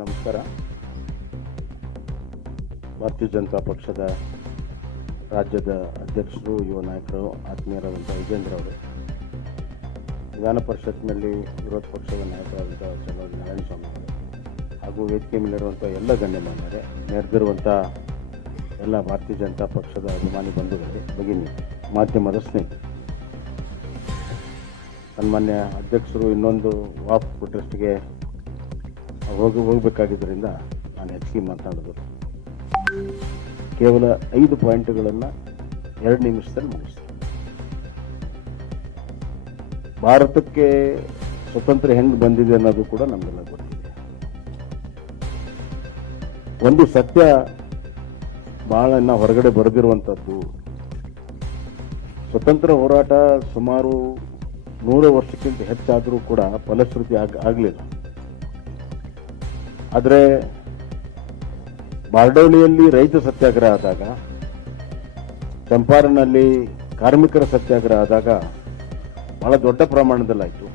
ನಮಸ್ಕಾರ. ಭಾರತೀಯ ಜನತಾ ಪಕ್ಷದ ರಾಜ್ಯದ ಅಧ್ಯಕ್ಷರು, ಯುವ ನಾಯಕರು, ಆತ್ಮೀಯರಾದಂಥ ವಿಜೇಂದ್ರ ಅವರು. ವಿಧಾನ ಪರಿಷತ್ನಲ್ಲಿ ವಿರೋಧ ಪಕ್ಷದ ನಾಯಕರಾದಂಥ ಚಂದ್ರ ನಾರಾಯಣ ಸ್ವಾಮಿ ಅವರು ಹಾಗೂ ವೇದಿಕೆ ಮೇಲಿರುವಂಥ ಎಲ್ಲ ಗಣ್ಯಮಾನ್ಯರೇ, ನೆರೆದಿರುವಂಥ ಎಲ್ಲ ಭಾರತೀಯ ಜನತಾ ಪಕ್ಷದ ಅಭಿಮಾನಿ ಬಂಧುಗಳೇ, ಭಗಿನಿ, ಮಾಧ್ಯಮದ ಸ್ನೇಹಿತರು. ಸನ್ಮಾನ್ಯ ಅಧ್ಯಕ್ಷರು, ಇನ್ನೊಂದು ವಾಕ್ ಪ್ರೊಟೆಸ್ಟ್ಗೆ ಹೋಗಿ ಹೋಗಬೇಕಾಗಿದ್ದರಿಂದ ನಾನು ಹೆಚ್ಚಿಗೆ ಮಾತನಾಡೋದು ಕೇವಲ ಐದು ಪಾಯಿಂಟ್ಗಳನ್ನು ಎರಡು ನಿಮಿಷದಲ್ಲಿ ಮುಗಿಸ್ತೀನಿ. ಭಾರತಕ್ಕೆ ಸ್ವತಂತ್ರ ಹೆಂಗೆ ಬಂದಿದೆ ಅನ್ನೋದು ಕೂಡ ನಮಗೆಲ್ಲ ಗೊತ್ತಿದೆ. ಒಂದು ಸತ್ಯ ಇನ್ನ ಹೊರಗಡೆ ಬರೆದಿರುವಂಥದ್ದು, ಸ್ವತಂತ್ರ ಹೋರಾಟ ಸುಮಾರು ನೂರು ವರ್ಷಕ್ಕಿಂತ ಹೆಚ್ಚಾದರೂ ಕೂಡ ಫಲಶ್ರುತಿ ಆಗ, ಆಗಲಿಲ್ಲ. ಆದರೆ ಬಾರ್ಡೋಲಿಯಲ್ಲಿ ರೈತ ಸತ್ಯಾಗ್ರಹ ಆದಾಗ, ಚಂಪಾರನಲ್ಲಿ ಕಾರ್ಮಿಕರ ಸತ್ಯಾಗ್ರಹ ಆದಾಗ ಬಹಳ ದೊಡ್ಡ ಪ್ರಮಾಣದಲ್ಲಾಯಿತು.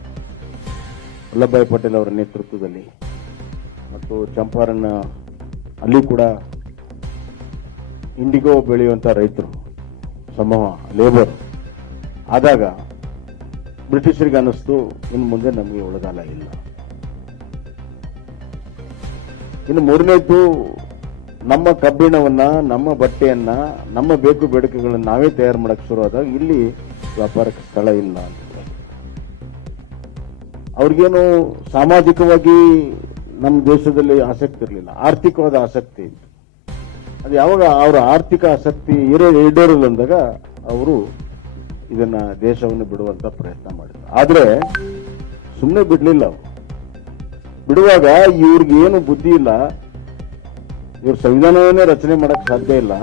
ವಲ್ಲಭಾಯಿ ಪಟೇಲ್ ಅವರ ನೇತೃತ್ವದಲ್ಲಿ. ಮತ್ತು ಚಂಪಾರನ್ನ ಅಲ್ಲಿ ಕೂಡ ಇಂಡಿಗೋ ಬೆಳೆಯುವಂಥ ರೈತರು, ಸಮೂಹ ಲೇಬರ್ ಆದಾಗ ಬ್ರಿಟಿಷರಿಗೆ ಅನ್ನಿಸ್ತು, ಇನ್ನು ಮುಂದೆ ನಮಗೆ ಉಳಗಾಲ ಇಲ್ಲ. ಇನ್ನು ಮೂರನೇದ್ದು, ನಮ್ಮ ಕಬ್ಬಿಣವನ್ನ, ನಮ್ಮ ಬಟ್ಟೆಯನ್ನ, ನಮ್ಮ ಬೇಕು ಬೇಡಿಕೆಗಳನ್ನ ನಾವೇ ತಯಾರು ಶುರು ಆದಾಗ ಇಲ್ಲಿ ವ್ಯಾಪಾರಕ್ಕೆ ಸ್ಥಳ ಇಲ್ಲ ಅಂತ ಅವ್ರಿಗೇನು ಸಾಮಾಜಿಕವಾಗಿ ನಮ್ಮ ದೇಶದಲ್ಲಿ ಆಸಕ್ತಿ ಇರಲಿಲ್ಲ. ಆರ್ಥಿಕವಾದ ಆಸಕ್ತಿ ಇತ್ತು. ಅದು ಯಾವಾಗ ಅವರ ಆರ್ಥಿಕ ಆಸಕ್ತಿ ಇರೋ ಈಡೇರಲ್ಲ ಅಂದಾಗ ಅವರು ಇದನ್ನ ದೇಶವನ್ನು ಬಿಡುವಂತ ಪ್ರಯತ್ನ ಮಾಡಿದ್ರು. ಆದ್ರೆ ಸುಮ್ಮನೆ ಬಿಡಲಿಲ್ಲ ಅವರು. ಬಿಡುವಾಗ ಇವ್ರಿಗೆ ಏನು ಬುದ್ಧಿ ಇಲ್ಲ, ಇವ್ರ ಸಂವಿಧಾನವನ್ನೇ ರಚನೆ ಮಾಡಕ್ ಸಾಧ್ಯ ಇಲ್ಲ,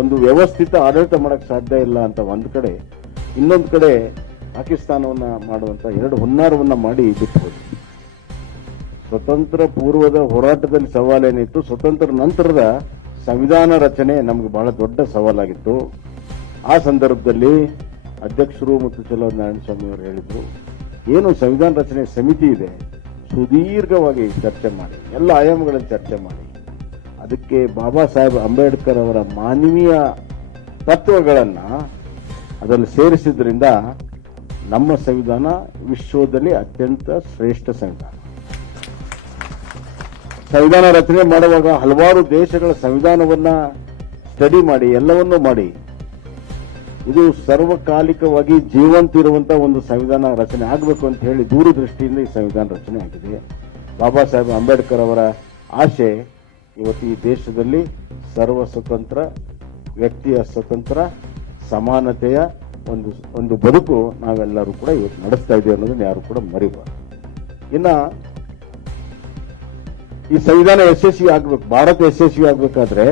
ಒಂದು ವ್ಯವಸ್ಥಿತ ಆಡಳಿತ ಮಾಡಕ್ ಸಾಧ್ಯ ಇಲ್ಲ ಅಂತ ಒಂದ್ ಕಡೆ, ಇನ್ನೊಂದ್ ಕಡೆ ಪಾಕಿಸ್ತಾನವನ್ನ ಮಾಡುವಂತ ಎರಡು ಹುನ್ನಾರವನ್ನ ಮಾಡಿ ಬಿಟ್ಟು ಸ್ವತಂತ್ರ ಪೂರ್ವದ ಹೋರಾಟದಲ್ಲಿ ಸವಾಲೇನಿತ್ತು, ಸ್ವತಂತ್ರ ನಂತರದ ಸಂವಿಧಾನ ರಚನೆ ನಮ್ಗೆ ಬಹಳ ದೊಡ್ಡ ಸವಾಲಾಗಿತ್ತು. ಆ ಸಂದರ್ಭದಲ್ಲಿ ಅಧ್ಯಕ್ಷರು ಮತ್ತು ಚಲೋ ನಾರಾಯಣಸ್ವಾಮಿ ಅವರು ಹೇಳಿದ್ರು, ಏನು ಸಂವಿಧಾನ ರಚನೆ ಸಮಿತಿ ಇದೆ ಸುದೀರ್ಘವಾಗಿ ಚರ್ಚೆ ಮಾಡಿ, ಎಲ್ಲ ಆಯಾಮಗಳನ್ನು ಚರ್ಚೆ ಮಾಡಿ. ಅದಕ್ಕೆ ಬಾಬಾ ಸಾಹೇಬ್ ಅಂಬೇಡ್ಕರ್ ಅವರ ಮಾನವೀಯ ತತ್ವಗಳನ್ನು ಅದರಲ್ಲಿ ಸೇರಿಸಿದ್ರಿಂದ ನಮ್ಮ ಸಂವಿಧಾನ ವಿಶ್ವದಲ್ಲಿ ಅತ್ಯಂತ ಶ್ರೇಷ್ಠ ಸಂವಿಧಾನ. ಸಂವಿಧಾನ ರಚನೆ ಮಾಡುವಾಗ ಹಲವಾರು ದೇಶಗಳ ಸಂವಿಧಾನವನ್ನ ಸ್ಟಡಿ ಮಾಡಿ, ಎಲ್ಲವನ್ನೂ ಮಾಡಿ. ಇದು ಸರ್ವಕಾಲಿಕವಾಗಿ ಜೀವಂತ ಇರುವಂತ ಒಂದು ಸಂವಿಧಾನ ರಚನೆ ಆಗಬೇಕು ಅಂತ ಹೇಳಿ ದೂರದೃಷ್ಟಿಯಿಂದ ಈ ಸಂವಿಧಾನ ರಚನೆ ಆಗಿದೆ. ಬಾಬಾ ಸಾಹೇಬ್ ಅಂಬೇಡ್ಕರ್ ಅವರ ಆಶೆ ಇವತ್ತು ಈ ದೇಶದಲ್ಲಿ ಸರ್ವ ಸ್ವತಂತ್ರ, ವ್ಯಕ್ತಿಯ ಸ್ವತಂತ್ರ, ಸಮಾನತೆಯ ಒಂದು ಒಂದು ಬದುಕು ನಾವೆಲ್ಲರೂ ಕೂಡ ಇವತ್ತು ನಡೆಸ್ತಾ ಇದ್ದೀವಿ ಅನ್ನೋದನ್ನ ಯಾರು ಕೂಡ ಮರಿಬಾರ್ದು. ಇನ್ನ ಈ ಸಂವಿಧಾನ ಯಶಸ್ವಿ ಆಗ್ಬೇಕು, ಭಾರತ ಯಶಸ್ವಿ ಆಗ್ಬೇಕಾದ್ರೆ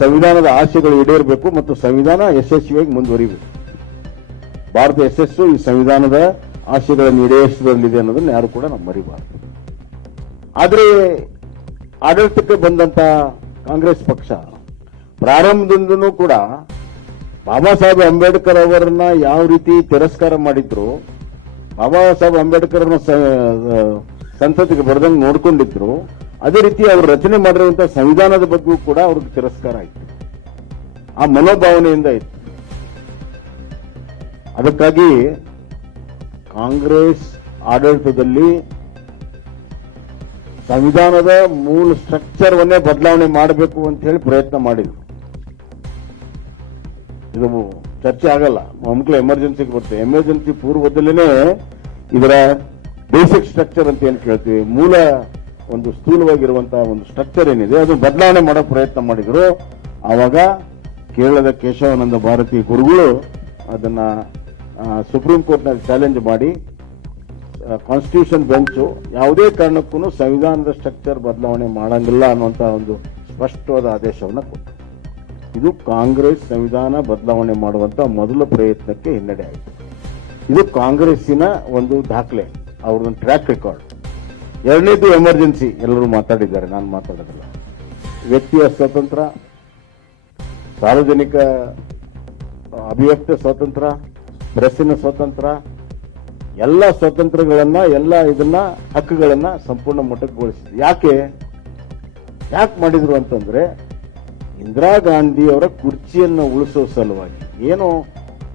ಸಂವಿಧಾನದ ಆಶೆಗಳು ಈಡೇರಬೇಕು ಮತ್ತು ಸಂವಿಧಾನ ಯಶಸ್ವಿಯಾಗಿ ಮುಂದುವರಿಬೇಕು. ಭಾರತ ಯಶಸ್ಸು ಈ ಸಂವಿಧಾನದ ಆಶಯಗಳನ್ನು ಈಡೇರಿಸುವುದರಲ್ಲಿದೆ ಅನ್ನೋದನ್ನ ಯಾರು ಕೂಡ ನಾವು ಮರಿಬಾರದು. ಆದರೆ ಆಡಳಿತಕ್ಕೆ ಬಂದಂತ ಕಾಂಗ್ರೆಸ್ ಪಕ್ಷ ಪ್ರಾರಂಭದಿಂದನೂ ಕೂಡ ಬಾಬಾ ಸಾಹೇಬ್ ಅಂಬೇಡ್ಕರ್ ಅವರನ್ನ ಯಾವ ರೀತಿ ತಿರಸ್ಕಾರ ಮಾಡಿದ್ರು, ಬಾಬಾ ಸಾಹೇಬ್ ಅಂಬೇಡ್ಕರ್ ಸಂಸತ್ತಿಗೆ ಬರೆದಂಗೆ ನೋಡ್ಕೊಂಡಿದ್ರು ಅದೇ ರೀತಿ ಅವರು ರಚನೆ ಮಾಡಿರುವಂತಹ ಸಂವಿಧಾನದ ಬಗ್ಗೆಯೂ ಕೂಡ ಅವ್ರಿಗೆ ತಿರಸ್ಕಾರ ಆಯಿತು. ಆ ಮನೋಭಾವನೆಯಿಂದ ಇತ್ತು ಅದಕ್ಕಾಗಿ ಕಾಂಗ್ರೆಸ್ ಆಡಳಿತದಲ್ಲಿ ಸಂವಿಧಾನದ ಮೂಲ ಸ್ಟ್ರಕ್ಚರ್ವನ್ನೇ ಬದಲಾವಣೆ ಮಾಡಬೇಕು ಅಂತ ಹೇಳಿ ಪ್ರಯತ್ನ ಮಾಡಿದ್ರು. ಇದು ಚರ್ಚೆ ಆಗಲ್ಲ. ಮಕ್ಕಳು ಎಮರ್ಜೆನ್ಸಿಗೆ ಬರ್ತದೆ ಎಮರ್ಜೆನ್ಸಿ ಪೂರ್ವದಲ್ಲೇ ಇದರ ಬೇಸಿಕ್ ಸ್ಟ್ರಕ್ಚರ್ ಅಂತ ಏನು ಕೇಳ್ತೀವಿ? ಮೂಲ ಒಂದು ಸ್ಥೂಲವಾಗಿರುವಂತಹ ಒಂದು ಸ್ಟ್ರಕ್ಚರ್ ಏನಿದೆ, ಅದು ಬದಲಾವಣೆ ಮಾಡೋ ಪ್ರಯತ್ನ ಮಾಡಿದ್ರು. ಆವಾಗ ಕೇರಳದ ಕೇಶವಾನಂದ ಭಾರತಿ ಗುರುಗಳು ಅದನ್ನ ಸುಪ್ರೀಂ ಕೋರ್ಟ್ನಲ್ಲಿ ಚಾಲೆಂಜ್ ಮಾಡಿ ಕಾನ್ಸ್ಟಿಟ್ಯೂಷನ್ ಬೆಂಚು ಯಾವುದೇ ಕಾರಣಕ್ಕೂ ಸಂವಿಧಾನದ ಸ್ಟ್ರಕ್ಚರ್ ಬದಲಾವಣೆ ಮಾಡಂಗಿಲ್ಲ ಅನ್ನುವಂತಹ ಒಂದು ಸ್ಪಷ್ಟವಾದ ಆದೇಶವನ್ನು ಕೊಟ್ಟರು. ಇದು ಕಾಂಗ್ರೆಸ್ ಸಂವಿಧಾನ ಬದಲಾವಣೆ ಮಾಡುವಂತ ಮೊದಲ ಪ್ರಯತ್ನಕ್ಕೆ ಹಿನ್ನಡೆ ಆಯಿತು. ಇದು ಕಾಂಗ್ರೆಸ್ಸಿನ ಒಂದು ದಾಖಲೆ ಅವ್ರದೊಂದು ಟ್ರ್ಯಾಕ್ ರೆಕಾರ್ಡ್ ಎರಡನೇದು ಎಮರ್ಜೆನ್ಸಿ. ಎಲ್ಲರೂ ಮಾತಾಡಿದ್ದಾರೆ, ನಾನು ಮಾತಾಡೋದಿಲ್ಲ. ವ್ಯಕ್ತಿಯ ಸ್ವಾತಂತ್ರ್ಯ ಸಾರ್ವಜನಿಕ, ಅಭಿವ್ಯಕ್ತ ಸ್ವಾತಂತ್ರ್ಯ ಪ್ರೆಸ್ಸಿನ ಸ್ವಾತಂತ್ರ್ಯ ಎಲ್ಲ ಸ್ವಾತಂತ್ರ್ಯಗಳನ್ನ ಎಲ್ಲ ಇದನ್ನ, ಹಕ್ಕುಗಳನ್ನ ಸಂಪೂರ್ಣ ಮೊಟಕುಗೊಳಿಸಿದೆ. ಯಾಕೆ? ಯಾಕೆ ಮಾಡಿದ್ರು ಅಂತಂದ್ರೆ, ಇಂದಿರಾ ಗಾಂಧಿ ಅವರ ಕುರ್ಚಿಯನ್ನು ಉಳಿಸೋ ಸಲುವಾಗಿ. ಏನು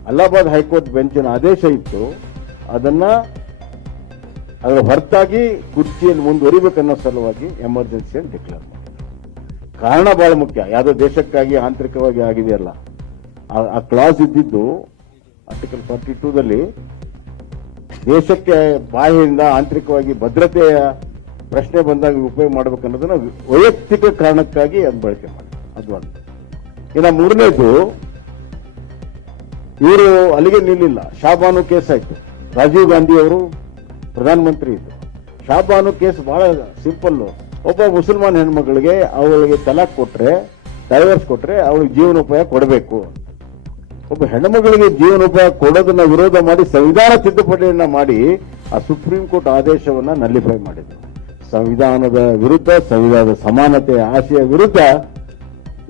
ಅಲಹಾಬಾದ್ ಹೈಕೋರ್ಟ್ ಬೆಂಚಿನ ಆದೇಶ ಇತ್ತು, ಅದನ್ನ ಅದರ ಹೊರತಾಗಿ ಕುರ್ಚಿಯನ್ನು ಮುಂದುವರಿಬೇಕನ್ನೋ ಸಲುವಾಗಿ ಎಮರ್ಜೆನ್ಸಿಯನ್ನು ಡಿಕ್ಲೇರ್ ಮಾಡಿ ಕಾರಣ ಬಹಳ ಮುಖ್ಯ. ಯಾವುದೋ ದೇಶಕ್ಕಾಗಿ, ಆಂತರಿಕವಾಗಿ ಆಗಿದೆಯಲ್ಲ. ಆ- ಕ್ಲಾಸ್ ಇದ್ದಿದ್ದು ಆರ್ಟಿಕಲ್ ಫಾರ್ಟಿ ಟೂದಲ್ಲಿ ದೇಶಕ್ಕೆ ಬಾಹ್ಯದಿಂದ ಆಂತರಿಕವಾಗಿ ಭದ್ರತೆಯ ಪ್ರಶ್ನೆ ಬಂದಾಗ ಉಪಯೋಗ ಮಾಡಬೇಕನ್ನೋದನ್ನ ವೈಯಕ್ತಿಕ ಕಾರಣಕ್ಕಾಗಿ ಅದು ಬಳಕೆ ಮಾಡಿ ಅದು ಒಂದು ಇನ್ನು ಮೂರನೇದು, ಇವರು ಅಲ್ಲಿಗೆ ನಿಲ್ಲಿಲ್ಲ. ಶಾಬಾನು ಕೇಸ್ ಆಯ್ತು. ರಾಜೀವ್ ಗಾಂಧಿ ಅವರು ಪ್ರಧಾನಮಂತ್ರಿ ಇದ್ದರು ಶಾಬಾನು ಕೇಸ್ ಬಹಳ ಸಿಂಪಲ್ ಒಬ್ಬ ಮುಸಲ್ಮಾನ್ ಹೆಣ್ಮಕ್ಳಿಗೆ ಅವಳಿಗೆ ತಲಾಕ್ ಕೊಟ್ರೆ ಡೈವರ್ಸ್ ಕೊಟ್ರೆ ಅವಳಿಗೆ ಜೀವನೋಪಾಯ ಕೊಡಬೇಕು. ಒಬ್ಬ ಹೆಣ್ಮಗಳಿಗೆ ಜೀವನೋಪಾಯ ಕೊಡೋದನ್ನ ವಿರೋಧ ಮಾಡಿ ಸಂವಿಧಾನ ತಿದ್ದುಪಡಿಯನ್ನ ಮಾಡಿ ಆ ಸುಪ್ರೀಂ ಕೋರ್ಟ್ ಆದೇಶವನ್ನ ನಲ್ಲಿಫೈ ಮಾಡಿದ್ರು. ಸಂವಿಧಾನದ ವಿರುದ್ಧ, ಸಂವಿಧಾನದ ಸಮಾನತೆಯ ಆಶಯ ವಿರುದ್ಧ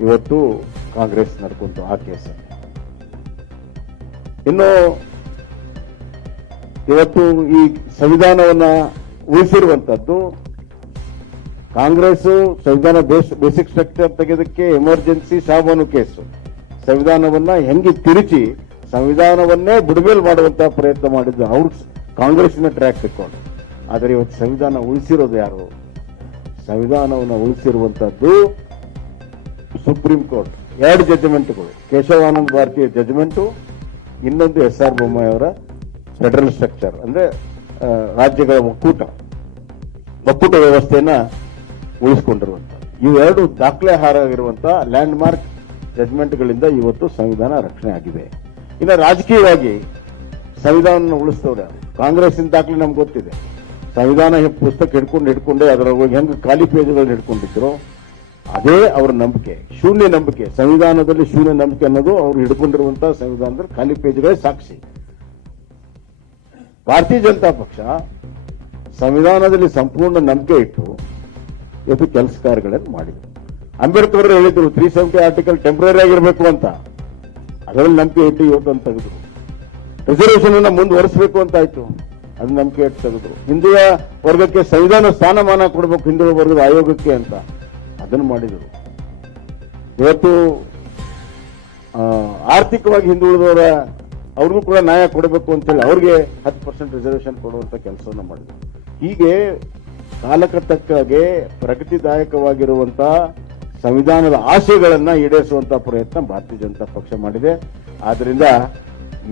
ಇವತ್ತು ಕಾಂಗ್ರೆಸ್ ನಡ್ಕೊಂತು ಆ ಕೇಸಲ್ಲಿ ಇನ್ನು ಇವತ್ತು ಈ ಸಂವಿಧಾನವನ್ನ ಉಳಿಸಿರುವಂತದ್ದು ಕಾಂಗ್ರೆಸ್ ಸಂವಿಧಾನ ಬೇಸಿಕ್ ಸ್ಟ್ರಕ್ಚರ್ ತೆಗೆದಕ್ಕೆ ಎಮರ್ಜೆನ್ಸಿ ಸಾಬಾನು ಕೇಸು. ಸಂವಿಧಾನವನ್ನ ಹೆಂಗೆ ತಿರುಚಿ ಸಂವಿಧಾನವನ್ನೇ ಬುಡಮೇಲ್ ಮಾಡುವಂತಹ ಪ್ರಯತ್ನ ಮಾಡಿದ್ದು ಅವ್ರು ಕಾಂಗ್ರೆಸ್ನ ಟ್ರ್ಯಾಕ್ ತಕ್ಕೊಂಡು ಆದರೆ ಇವತ್ತು ಸಂವಿಧಾನ ಉಳಿಸಿರೋದು ಯಾರು? ಸಂವಿಧಾನವನ್ನು ಉಳಿಸಿರುವಂತದ್ದು ಸುಪ್ರೀಂ ಕೋರ್ಟ್. ಎರಡು ಜಡ್ಜ್ಮೆಂಟ್ಗಳು ಕೇಶವಾನಂದ್ ಭಾರತೀಯ ಜಜ್ಮೆಂಟು ಇನ್ನೊಂದು ಎಸ್ ಆರ್ ಬೊಮ್ಮಾಯಿ ಅವರ ಫೆಡರಲ್ ಸ್ಟ್ರಕ್ಚರ್ ಅಂದ್ರೆ ರಾಜ್ಯಗಳ ಒಕ್ಕೂಟ. ಒಕ್ಕೂಟ ವ್ಯವಸ್ಥೆಯನ್ನ ಉಳಿಸಿಕೊಂಡಿರುವಂತ. ಇವೆರಡು ದಾಖಲೆ ಹಾರಾಗಿರುವಂತಹ ಲ್ಯಾಂಡ್ ಮಾರ್ಕ್ ಜಜ್ಮೆಂಟ್ಗಳಿಂದ ಇವತ್ತು ಸಂವಿಧಾನ ರಕ್ಷಣೆ ಆಗಿದೆ. ಇನ್ನು ರಾಜಕೀಯವಾಗಿ ಸಂವಿಧಾನ ಉಳಿಸ್ತವ್ರೆ ಕಾಂಗ್ರೆಸ್ ದಾಖಲೆ ನಮ್ಗೆ ಗೊತ್ತಿದೆ. ಸಂವಿಧಾನ ಪುಸ್ತಕ ಹಿಡ್ಕೊಂಡು ಹಿಡ್ಕೊಂಡೆ ಅದರ ಹೆಂಗ್ ಖಾಲಿ ಪೇಜ್ಗಳನ್ನ ಹಿಡ್ಕೊಂಡಿದ್ರು? ಅದೇ ಅವರ ನಂಬಿಕೆ. ಶೂನ್ಯ ನಂಬಿಕೆ. ಸಂವಿಧಾನದಲ್ಲಿ ಶೂನ್ಯ ನಂಬಿಕೆ ಅನ್ನೋದು ಅವರು ಹಿಡ್ಕೊಂಡಿರುವಂತಹ ಸಂವಿಧಾನದಲ್ಲಿ ಖಾಲಿ ಪೇಜ್ಗಳೇ ಸಾಕ್ಷಿ. ಭಾರತೀಯ ಜನತಾ ಪಕ್ಷ ಸಂವಿಧಾನದಲ್ಲಿ ಸಂಪೂರ್ಣ ನಂಬಿಕೆ ಇಟ್ಟು ಇವತ್ತು ಕೆಲಸ ಕಾರ್ಯಗಳನ್ನು ಮಾಡಿದೆ. ಅಂಬೇಡ್ಕರ್ ಹೇಳಿದ್ರು ತ್ರೀ ಸೆವೆಂಟಿ ಆರ್ಟಿಕಲ್ ಟೆಂಪ್ರರಿ ಆಗಿರಬೇಕು ಅಂತ. ಅದರಲ್ಲಿ ನಂಬಿಕೆ ಇಟ್ಟು ಇವತ್ತು ಅಂತ ತೆಗೆದ್ರು. ರಿಸರ್ವೇಷನ್ ಅನ್ನ ಮುಂದುವರಿಸಬೇಕು ಅಂತ ಆಯ್ತು. ಅದು ನಂಬಿಕೆ ಇಟ್ಟು ತೆಗೆದ್ರು. ಹಿಂದಿಯ ವರ್ಗಕ್ಕೆ ಸಂವಿಧಾನ ಸ್ಥಾನಮಾನ ಕೊಡಬೇಕು ಹಿಂದಿನ ವರ್ಗದ ಆಯೋಗಕ್ಕೆ ಅಂತ ಅದನ್ನು ಮಾಡಿದರು. ಇವತ್ತು ಆರ್ಥಿಕವಾಗಿ ಹಿಂದುಳಿದವರ ಅವ್ರಿಗೂ ಕೂಡ ನ್ಯಾಯ ಕೊಡಬೇಕು ಅಂತೇಳಿ ಅವ್ರಿಗೆ ಹತ್ತು ಪರ್ಸೆಂಟ್ ರಿಸರ್ವೇಶನ್ ಕೊಡುವಂತ ಕೆಲಸವನ್ನು ಮಾಡಿದ್ರು. ಹೀಗೆ ಕಾಲಕ್ಕೆ ತಕ್ಕಾಗೆ ಪ್ರಗತಿದಾಯಕವಾಗಿರುವಂತ ಸಂವಿಧಾನದ ಆಶಯಗಳನ್ನು ಈಡೇರಿಸುವಂಥ ಪ್ರಯತ್ನ ಭಾರತೀಯ ಜನತಾ ಪಕ್ಷ ಮಾಡಿದೆ. ಆದ್ದರಿಂದ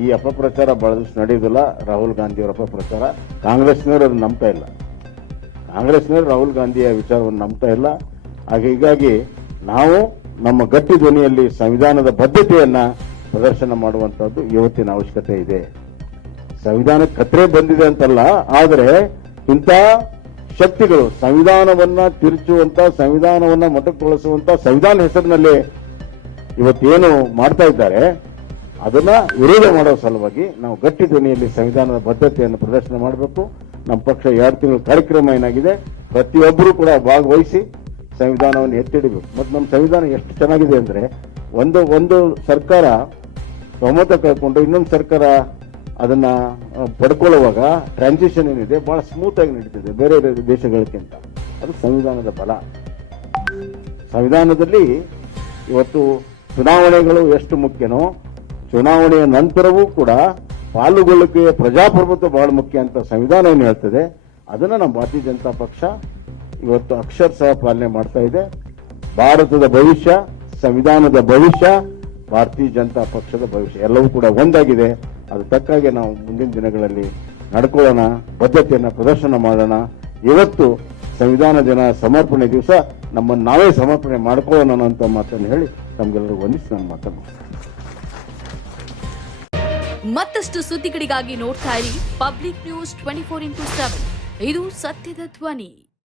ಈ ಅಪಪ್ರಚಾರ ಬಹಳಷ್ಟು ನಡೆಯುವುದಿಲ್ಲ. ರಾಹುಲ್ ಗಾಂಧಿಯವರ ಅಪಪ್ರಚಾರ ಕಾಂಗ್ರೆಸ್ನವರು ಅದನ್ನ ನಂಬ್ತಾ ಇಲ್ಲ. ಕಾಂಗ್ರೆಸ್ನವರು ರಾಹುಲ್ ಗಾಂಧಿಯ ವಿಚಾರವನ್ನು ನಂಬ್ತಾ ಇಲ್ಲ. ಹಾಗೆ ಹೀಗಾಗಿ ನಾವು ನಮ್ಮ ಗಟ್ಟಿ ಧ್ವನಿಯಲ್ಲಿ ಸಂವಿಧಾನದ ಬದ್ಧತೆಯನ್ನ ಪ್ರದರ್ಶನ ಮಾಡುವಂತಹದ್ದು ಇವತ್ತಿನ ಅವಶ್ಯಕತೆ ಇದೆ. ಸಂವಿಧಾನ ಕತ್ರೆ ಬಂದಿದೆ ಅಂತಲ್ಲ, ಆದರೆ ಇಂಥ ಶಕ್ತಿಗಳು ಸಂವಿಧಾನವನ್ನ ತಿರುಚುವಂತ, ಸಂವಿಧಾನವನ್ನ ಮೊಟಕುಗೊಳಿಸುವಂತ ಸಂವಿಧಾನ ಹೆಸರಿನಲ್ಲಿ ಇವತ್ತೇನು ಮಾಡ್ತಾ ಇದ್ದಾರೆ, ಅದನ್ನ ವಿರೋಧ ಮಾಡೋ ಸಲುವಾಗಿ ನಾವು ಗಟ್ಟಿ ಧ್ವನಿಯಲ್ಲಿ ಸಂವಿಧಾನದ ಬದ್ಧತೆಯನ್ನು ಪ್ರದರ್ಶನ ಮಾಡಬೇಕು. ನಮ್ಮ ಪಕ್ಷ ಎರಡು ತಿಂಗಳ ಕಾರ್ಯಕ್ರಮ ಏನಾಗಿದೆ, ಪ್ರತಿಯೊಬ್ಬರೂ ಕೂಡ ಭಾಗವಹಿಸಿ ಸಂವಿಧಾನವನ್ನು ಎತ್ತಿಡಬೇಕು. ಮತ್ತು ನಮ್ಮ ಸಂವಿಧಾನ ಎಷ್ಟು ಚೆನ್ನಾಗಿದೆ ಅಂದ್ರೆ, ಒಂದು ಒಂದು ಸರ್ಕಾರ ಬಹುಮತ ಕಳ್ಕೊಂಡು ಇನ್ನೊಂದು ಸರ್ಕಾರ ಅದನ್ನ ಪಡ್ಕೊಳ್ಳುವಾಗ ಟ್ರಾನ್ಸಿಷನ್ ಏನಿದೆ, ಬಹಳ ಸ್ಮೂತ್ ಆಗಿ ನಡೀತಿದೆ ಬೇರೆ ಬೇರೆ ದೇಶಗಳಿಗಿಂತ ಅದು ಸಂವಿಧಾನದ ಬಲ. ಸಂವಿಧಾನದಲ್ಲಿ ಇವತ್ತು ಚುನಾವಣೆಗಳು ಎಷ್ಟು ಮುಖ್ಯನೋ, ಚುನಾವಣೆಯ ನಂತರವೂ ಕೂಡ ಪಾಲುಗೊಳ್ಳುವಿಕೆಯ ಪ್ರಜಾಪ್ರಭುತ್ವ ಬಹಳ ಮುಖ್ಯ ಅಂತ ಸಂವಿಧಾನ ಏನು ಹೇಳ್ತದೆ, ಅದನ್ನ ನಮ್ಮ ಭಾರತೀಯ ಜನತಾ ಪಕ್ಷ ಇವತ್ತು ಅಕ್ಷರಶಃ ಪಾಲನೆ ಮಾಡ್ತಾ ಇದೆ. ಭಾರತದ ಭವಿಷ್ಯ, ಸಂವಿಧಾನದ ಭವಿಷ್ಯ ಭಾರತೀಯ ಜನತಾ ಪಕ್ಷದ ಭವಿಷ್ಯ ಎಲ್ಲವೂ ಕೂಡ ಒಂದಾಗಿದೆ. ಅದು ತಕ್ಕಾಗೆ ನಾವು ಮುಂದಿನ ದಿನಗಳಲ್ಲಿ ನಡ್ಕೊಳ್ಳೋಣ, ಬದ್ಧತೆಯನ್ನು ಪ್ರದರ್ಶನ ಮಾಡೋಣ. ಇವತ್ತು ಸಂವಿಧಾನ ದಿನ ಸಮರ್ಪಣೆ ದಿವಸ, ನಮ್ಮನ್ನು ನಾವೇ ಸಮರ್ಪಣೆ ಮಾಡ್ಕೊಳ್ಳೋಣ ಅಂತ ಮಾತನ್ನು ಹೇಳಿ ತಮಗೆಲ್ಲರೂ ವಂದಿಸಿ ನಾನು ಮಾತನ್ನು. ಮತ್ತಷ್ಟು ಸುದ್ದಿಗಳಿಗಾಗಿ ನೋಡ್ತಾ ಇರಿ public news twenty four into seven ಇದು ಸತ್ಯದ ಧ್ವನಿ.